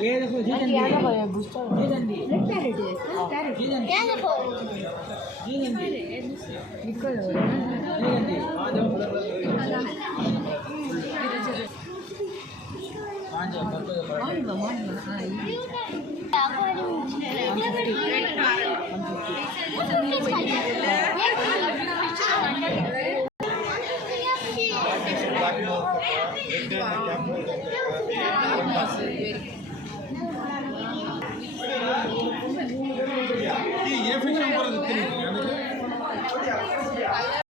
ये देखो जी जल्दी आना पड़ेगा गुस्सा जी जल्दी रेड कैरेट है कैरेट जी जल्दी क्या देखो जी जल्दी निकल जी जल्दी आ जाओ मान जाओ मान हां ये फिक्शन कर